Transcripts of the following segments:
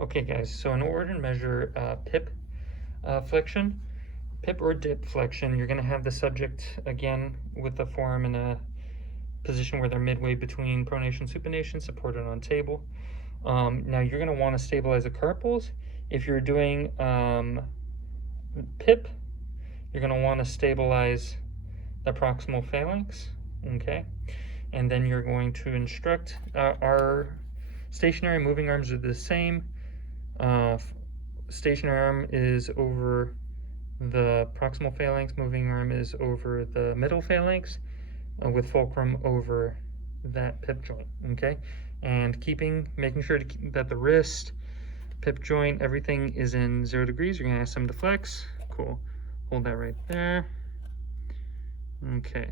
Okay guys, so in order to measure PIP flexion, PIP or dip flexion, you're going to have the subject again with the forearm in a position where they're midway between pronation and supination, supported on table. Now you're going to want to stabilize the carpals. If you're doing PIP, you're going to want to stabilize the proximal phalanx, okay? And then you're going to instruct our stationary moving arms are the same. Stationary arm is over the proximal phalanx, moving arm is over the middle phalanx, with fulcrum over that PIP joint, okay? And making sure that the wrist, PIP joint, everything is in 0 degrees. You're gonna ask them to flex. Cool. Hold that right there. Okay.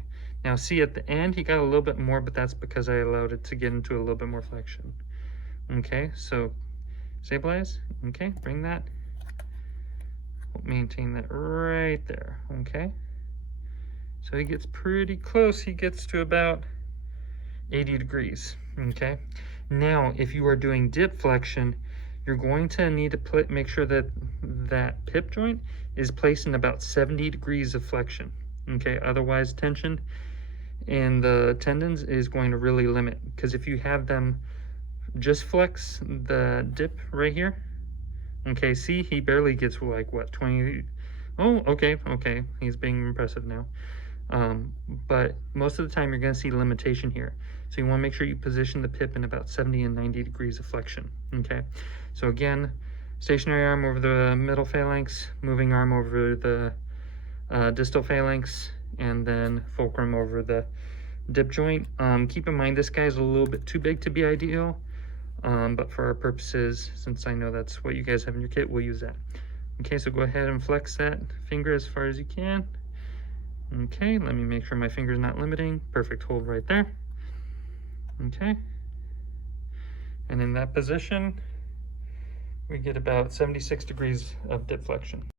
Now see at the end, he got a little bit more, but that's because I allowed it to get into a little bit more flexion. Okay, so stabilize. Okay, bring that. Maintain that right there. Okay. So he gets pretty close. He gets to about 80 degrees. Okay. Now, if you are doing dip flexion, you're going to need to make sure that that PIP joint is placed in about 70 degrees of flexion. Okay. Otherwise, tension in the tendons is going to really limit, because if you have them just flex the dip right here, okay, see, he barely gets like what, 20. Oh, okay, he's being impressive now. But most of the time you're going to see limitation here, so you want to make sure you position the PIP in about 70 and 90 degrees of flexion. Okay, so again, stationary arm over the middle phalanx, moving arm over the distal phalanx, and then fulcrum over the dip joint. Keep in mind this guy's a little bit too big to be ideal, but for our purposes, since I know that's what you guys have in your kit, we'll use that. Okay, so go ahead and flex that finger as far as you can. Okay, let me make sure my finger's not limiting. Perfect, hold right there. Okay, and in that position, we get about 76 degrees of dip flexion.